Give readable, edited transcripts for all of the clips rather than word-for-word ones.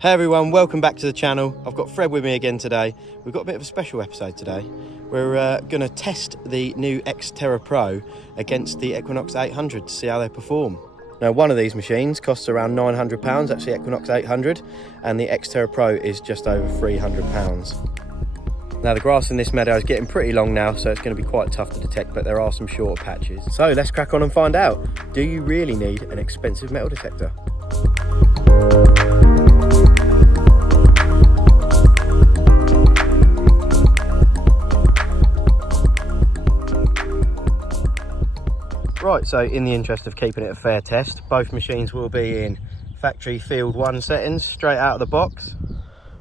Hey everyone, welcome back to the channel. I've got Fred with me again today. We've got a bit of a special episode today. We're going to test the new Xterra Pro against the Equinox 800 to see how they perform. Now, one of these machines costs around £900, actually Equinox 800, and the Xterra Pro is just over £300. Now, the grass in this meadow is getting pretty long now, so it's going to be quite tough to detect, but there are some shorter patches. So let's crack on and find out. Do you really need an expensive metal detector? Right, so in the interest of keeping it a fair test, both machines will be in factory field 1 settings, straight out of the box.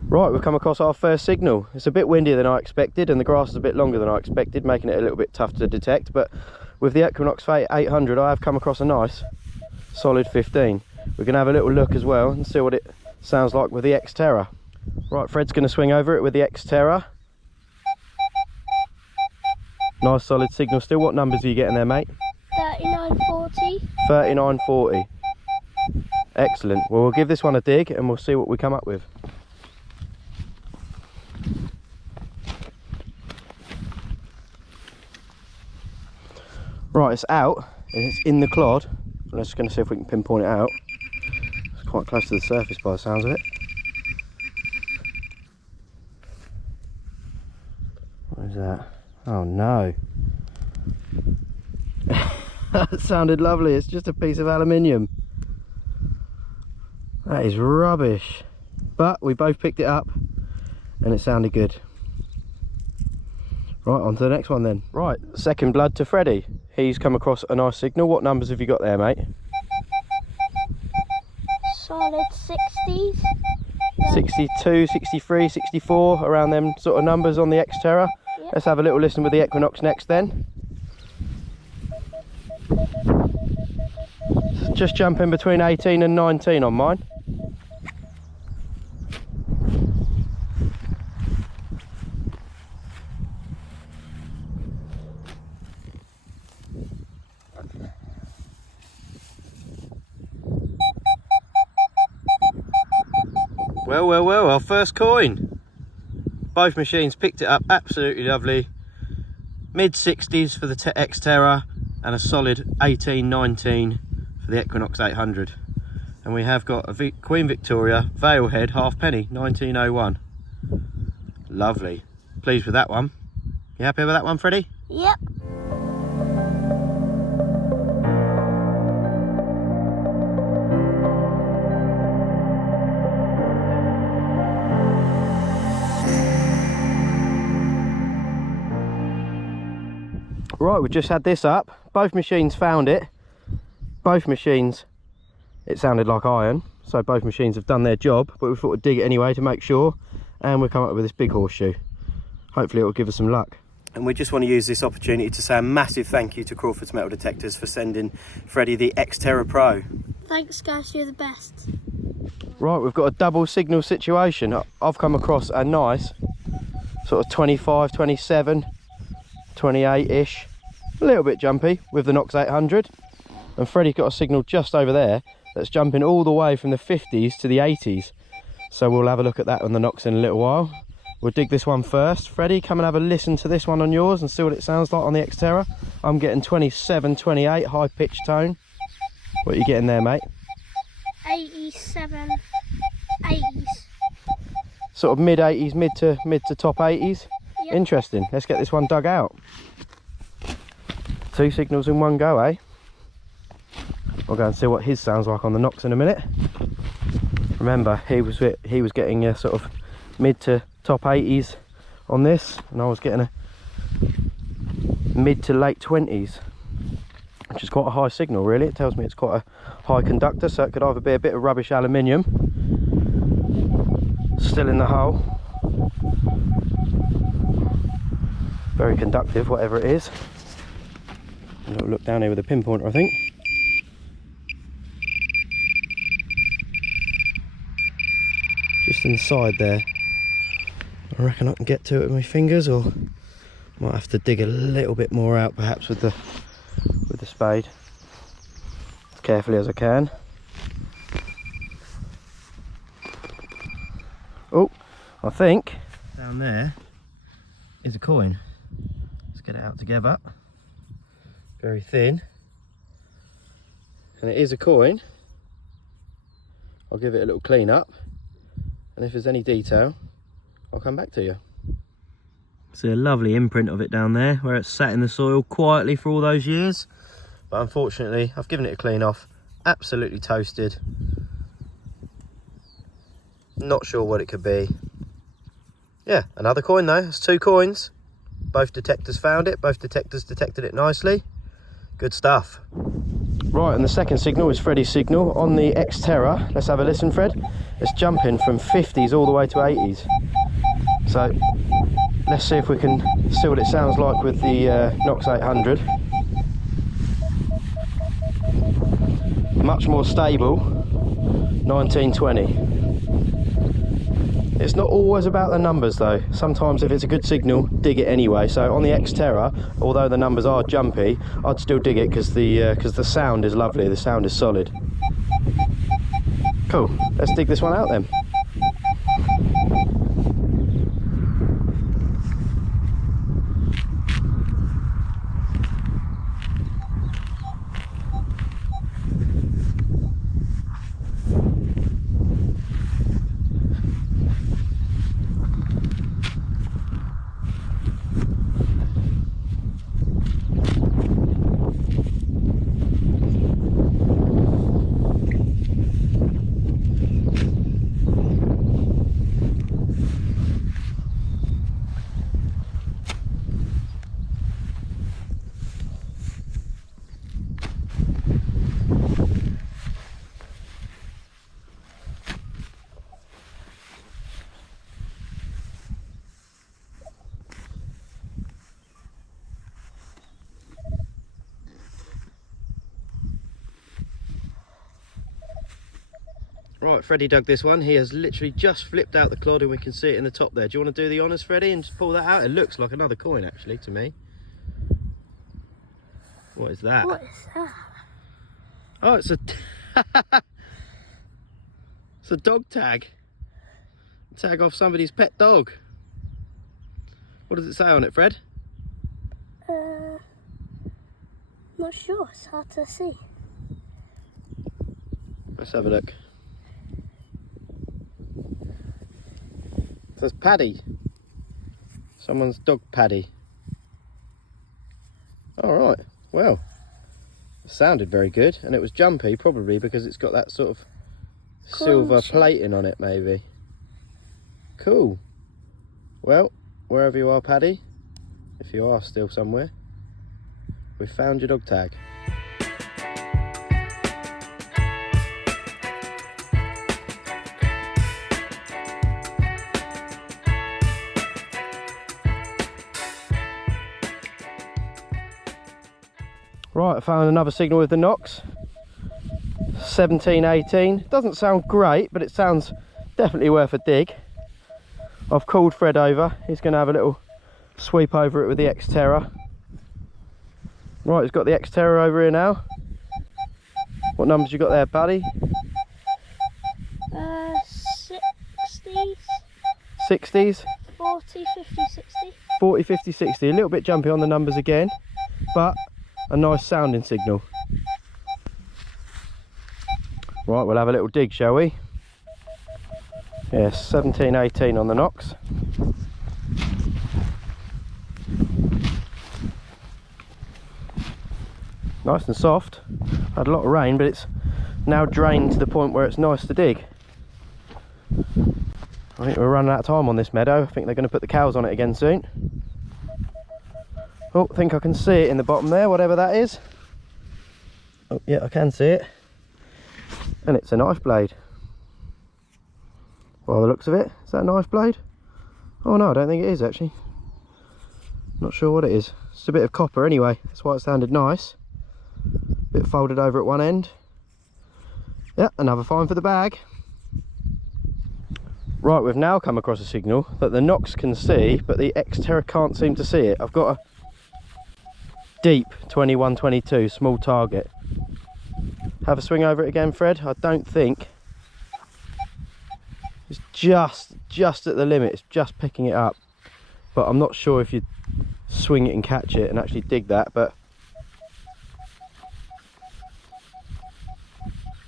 Right, we've come across our first signal. It's a bit windier than I expected and the grass is a bit longer than I expected, making it a little bit tough to detect, but with the Equinox 800 I have come across a nice solid 15. We're going to have a little look as well and see what it sounds like with the Xterra. Right, Fred's going to swing over it with the Xterra. Nice solid signal still. What numbers are you getting there, mate? 3940. 3940. Excellent. Well, we'll give this one a dig and we'll see what we come up with. Right, it's out and it's in the clod. I'm just going to see if we can pinpoint it out. It's quite close to the surface by the sounds of it. What is that? Oh no. That sounded lovely. It's just a piece of aluminium. That is rubbish. But we both picked it up and it sounded good. Right, on to the next one then. Right, second blood to Freddie. He's come across a nice signal. What numbers have you got there, mate? Solid 60s. 62, 63, 64, around them sort of numbers on the Xterra. Yep. Let's have a little listen with the Equinox next then. Just jumping between 18 and 19 on mine. Well, our first coin. Both machines picked it up absolutely lovely. Mid 60s for the Xterra and a solid 18, 19 for the Equinox 800. And we have got a Queen Victoria Valehead halfpenny 1901. Lovely. Pleased with that one. You happy with that one, Freddie? Yep. Right, we've just had this up. Both machines found it. Both machines, it sounded like iron, so both machines have done their job, but we thought we'd dig it anyway to make sure, and we'll come up with this big horseshoe. Hopefully it will give us some luck. And we just want to use this opportunity to say a massive thank you to Crawford's Metal Detectors for sending Freddie the Xterra Pro. Thanks guys, you're the best. Right, we've got a double signal situation. I've come across a nice sort of 25, 27, 28-ish, a little bit jumpy with the Nox 800. And Freddie's got a signal just over there that's jumping all the way from the 50s to the 80s. So we'll have a look at that on the Nox in a little while. We'll dig this one first. Freddie, come and have a listen to this one on yours and see what it sounds like on the Xterra. I'm getting 27, 28, high pitch tone. What are you getting there, mate? 87, 80s. Sort of mid 80s, mid to top 80s. Yep. Interesting. Let's get this one dug out. 2 signals in one go, eh? I'll go and see what his sounds like on the Nox in a minute. Remember, he was getting a sort of mid to top 80s on this, and I was getting a mid to late 20s, which is quite a high signal really. It tells me it's quite a high conductor, so it could either be a bit of rubbish aluminium still in the hole, very conductive, whatever it is. A little look down here with a pinpointer, I think. Just inside there. I reckon I can get to it with my fingers, or might have to dig a little bit more out perhaps with the spade. As carefully as I can. Oh, I think down there is a coin. Let's get it out together. Very thin. And it is a coin. I'll give it a little clean up. And if there's any detail, I'll come back to you. See a lovely imprint of it down there where it's sat in the soil quietly for all those years. But unfortunately, I've given it a clean off. Absolutely toasted. Not sure what it could be. Yeah, another coin though. It's 2 coins. Both detectors found it. Both detectors detected it nicely. Good stuff. Right, and the second signal is Freddie's signal on the Xterra. Let's have a listen, Fred. It's jumping from 50s all the way to 80s. So let's see if we can see what it sounds like with the Nox 800. Much more stable, 1920. It's not always about the numbers though. Sometimes if it's a good signal, dig it anyway. So on the Xterra, although the numbers are jumpy, I'd still dig it because the sound is lovely, the sound is solid. Cool, let's dig this one out then. Right, Freddie dug this one. He has literally just flipped out the clod and we can see it in the top there. Do you want to do the honours, Freddie, and just pull that out? It looks like another coin, actually, to me. What is that? What is that? Oh, it's a... it's a dog tag. Tag off somebody's pet dog. What does it say on it, Fred? Not sure. It's hard to see. Let's have a look. It says Paddy. Someone's dog Paddy. Alright, well, it sounded very good and it was jumpy, probably because it's got that sort of silver plating on it, maybe. Cool. Well, wherever you are, Paddy, if you are still somewhere, we've found your dog tag. Right, I found another signal with the Nox. 1718. Doesn't sound great, but it sounds definitely worth a dig. I've called Fred over. He's going to have a little sweep over it with the Xterra. Right, he's got the Xterra over here now. What numbers you got there, buddy? 60s. 60s? 40, 50, 60. 40, 50, 60. A little bit jumpy on the numbers again, but a nice sounding signal. Right, we'll have a little dig, shall we? Yes, 1718 on the Nox. Nice and soft. Had a lot of rain, but it's now drained to the point where it's nice to dig. I think we're running out of time on this meadow. I think they're going to put the cows on it again soon. Oh, I think I can see it in the bottom there, whatever that is. Oh, yeah, I can see it. And it's a knife blade. By the looks of it, is that a knife blade? Oh no, I don't think it is actually. Not sure what it is. It's a bit of copper anyway, that's why it sounded nice. Bit folded over at one end. Yeah, another find for the bag. Right, we've now come across a signal that the Nox can see, but the Xterra can't seem to see it. I've got a deep 2122 small target. Have a swing over it again, Fred. I don't think it's just just at the limit, it's just picking it up. But I'm not sure if you swing it and catch it and actually dig that, but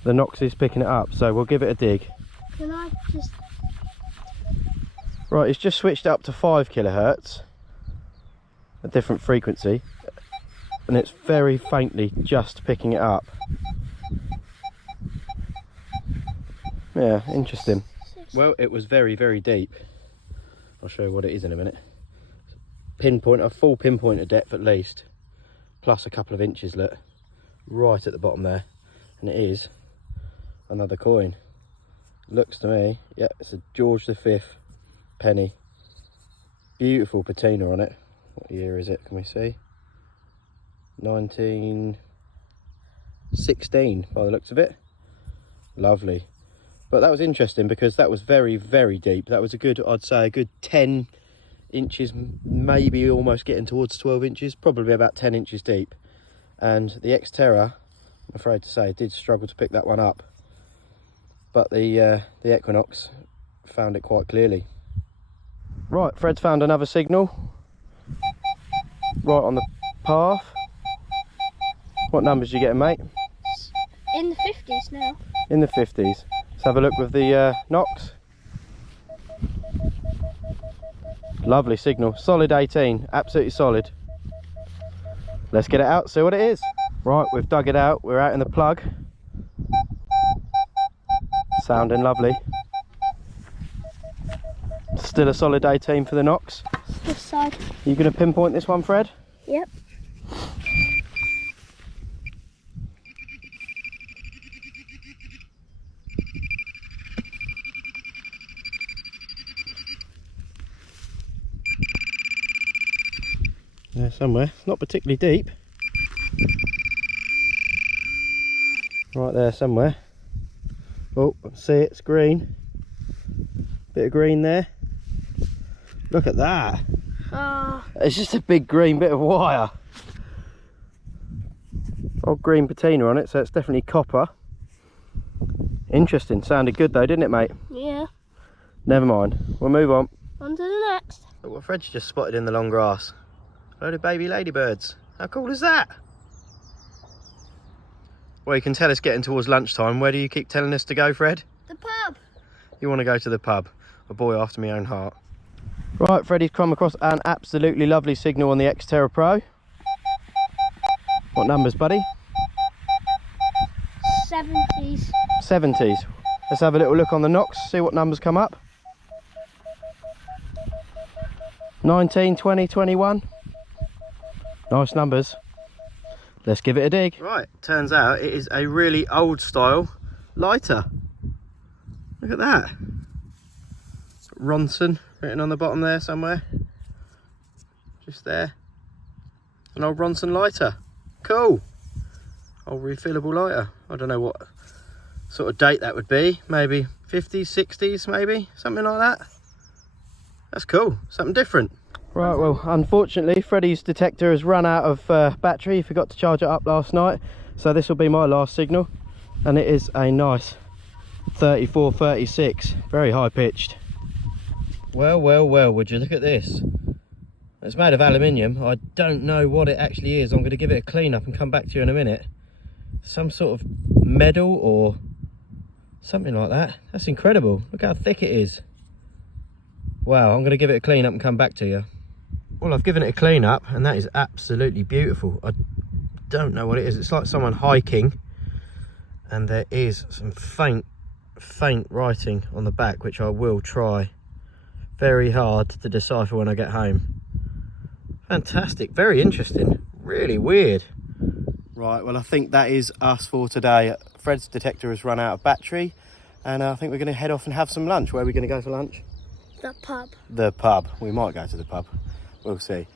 the Nox is picking it up, so we'll give it a dig. Can I just... Right, it's just switched up to 5 kilohertz, a different frequency, and it's very faintly just picking it up. Yeah, interesting. Well, it was very, very deep. I'll show you what it is in a minute. Pinpoint, a full pinpoint of depth at least, plus a couple of inches, look, right at the bottom there, and it is another coin. Looks to me, yeah, it's a George V penny. Beautiful patina on it. What year is it? Can we see? 1916 by the looks of it. Lovely. But that was interesting because that was very, very deep. That was a good, I'd say a good 10 inches, maybe almost getting towards 12 inches, probably about 10 inches deep. And the Xterra, I'm afraid to say, did struggle to pick that one up. But the Equinox found it quite clearly. Right, Fred's found another signal right on the path. What numbers are you getting, mate? In the 50s now. In the 50s. Let's have a look with the Nox. Lovely signal, solid 18, absolutely solid. Let's get it out, see what it is. Right, we've dug it out, we're out in the plug. Sounding lovely. Still a solid 18 for the Nox. This side. You going to pinpoint this one, Fred? Yep. There somewhere, not particularly deep. Right there somewhere. Oh, see it's green. Bit of green there. Look at that. It's just a big green bit of wire. Old green patina on it, so it's definitely copper. Interesting, sounded good though, didn't it, mate? Yeah. Never mind, we'll move on. On to the next. Look what Fred's just spotted in the long grass. A load of baby ladybirds. How cool is that? Well, you can tell it's getting towards lunchtime. Where do you keep telling us to go, Fred? The pub. You want to go to the pub. A boy after my own heart. Right, Freddie's come across an absolutely lovely signal on the Xterra Pro. What numbers, buddy? 70s. 70s. Let's have a little look on the Nox, see what numbers come up. 19, 20, 21. Nice numbers. Let's give it a dig. Right, turns out it is a really old style lighter. Look at that. Ronson written on the bottom there somewhere. Just there. An old Ronson lighter. Cool. Old refillable lighter. I don't know what sort of date that would be. Maybe 50s, 60s maybe. Something like that. That's cool. Something different. Right, well, unfortunately, Freddie's detector has run out of battery. He forgot to charge it up last night. So this will be my last signal. And it is a nice 34, 36. Very high pitched. Well, well, well, would you look at this? It's made of aluminium. I don't know what it actually is. I'm going to give it a clean up and come back to you in a minute. Some sort of metal or something like that. That's incredible. Look how thick it is. Wow, I'm going to give it a clean up and come back to you. Well, I've given it a clean up and that is absolutely beautiful. I don't know what it is. It's like someone hiking and there is some faint writing on the back, which I will try very hard to decipher when I get home. Fantastic, very interesting, really weird. Right, well, I think that is us for today. Fred's detector has run out of battery and I think we're going to head off and have some lunch. Where are we going to go for lunch? The pub. The pub. We might go to the pub. We'll see.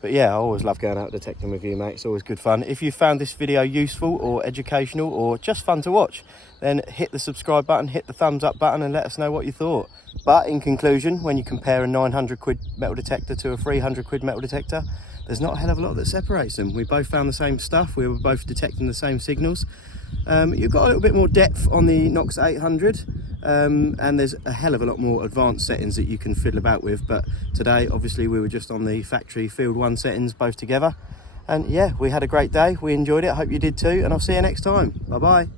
But yeah, I always love going out detecting with you, mate. It's always good fun. If you found this video useful or educational or just fun to watch, then hit the subscribe button, hit the thumbs up button and let us know what you thought. But in conclusion, when you compare a 900 quid metal detector to a 300 quid metal detector, there's not a hell of a lot that separates them. We both found the same stuff. We were both detecting the same signals. You've got a little bit more depth on the Nox 800. and there's a hell of a lot more advanced settings that you can fiddle about with, but today obviously we were just on the factory field 1 settings both together, and yeah, we had a great day, we enjoyed it. I hope you did too, and I'll see you next time. Bye bye.